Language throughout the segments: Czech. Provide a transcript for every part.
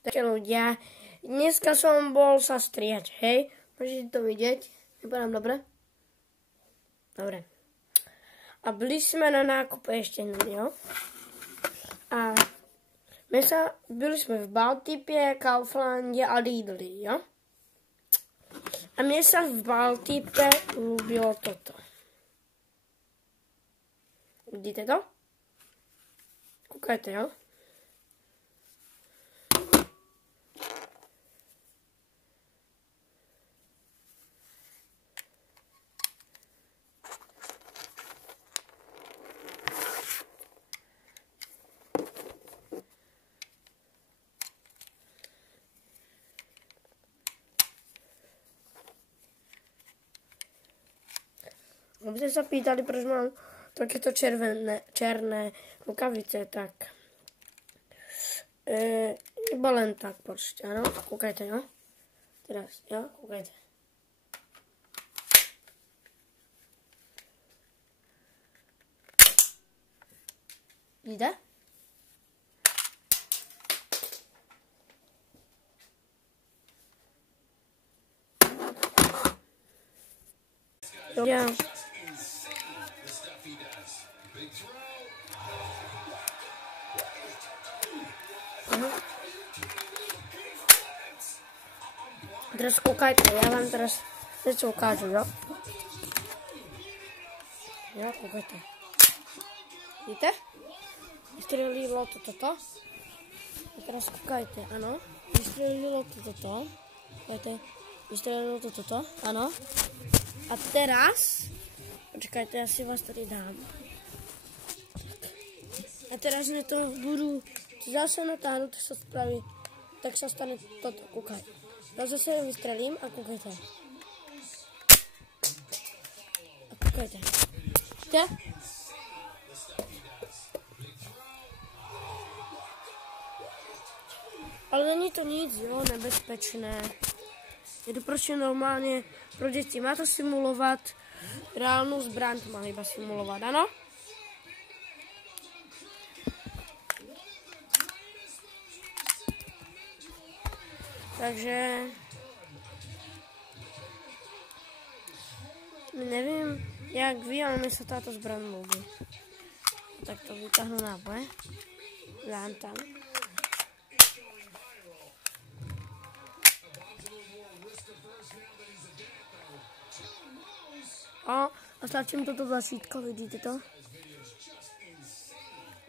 Takže ľudia, dneska som bol sa striať, hej? Môžete to vidieť? Vypadám dobre? Dobre. A byli sme na nákupe ešte jo? A byli sme v Baltipe, Kauflande a Lidli, jo? A mne sa v Baltipe ľúbilo toto. Vidíte to? Kúkajte, jo? Aby ste sa pýtali, proč mám takéto černé rukavice, tak iba len tak, počte, áno, kúkajte, jo? Teraz, jo, kúkajte. Vidíte? Ja. Teraz kúkajte, ja vám teraz niečo ukážu, jo? Jo, kúkajte. Vidíte? Vystrelilo to toto. A teraz kúkajte, áno. Vystrelilo to toto. Kúkajte. Vystrelilo to toto, áno. A teraz, počkajte, ja si vás tady dám. A teraz mne to budú zase natáhnuť, tak sa spraví, tak sa stane toto, kúkaj. Ja zase vystrelím a kúkajte. A kúkajte. Vidíte? Ale není to nic, jo, nebezpečné. Je to prostě normálně pro děti. Má to simulovat reálnou zbraň, to má iba simulovat, ano? Takže nevím, jak vy, ale mi se táto zbraň líbí. Tak to vytáhnu náboje. Dám tam. A stlačím toto tlačítko, vidíte to?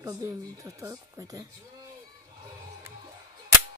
Robím toto, koukajte.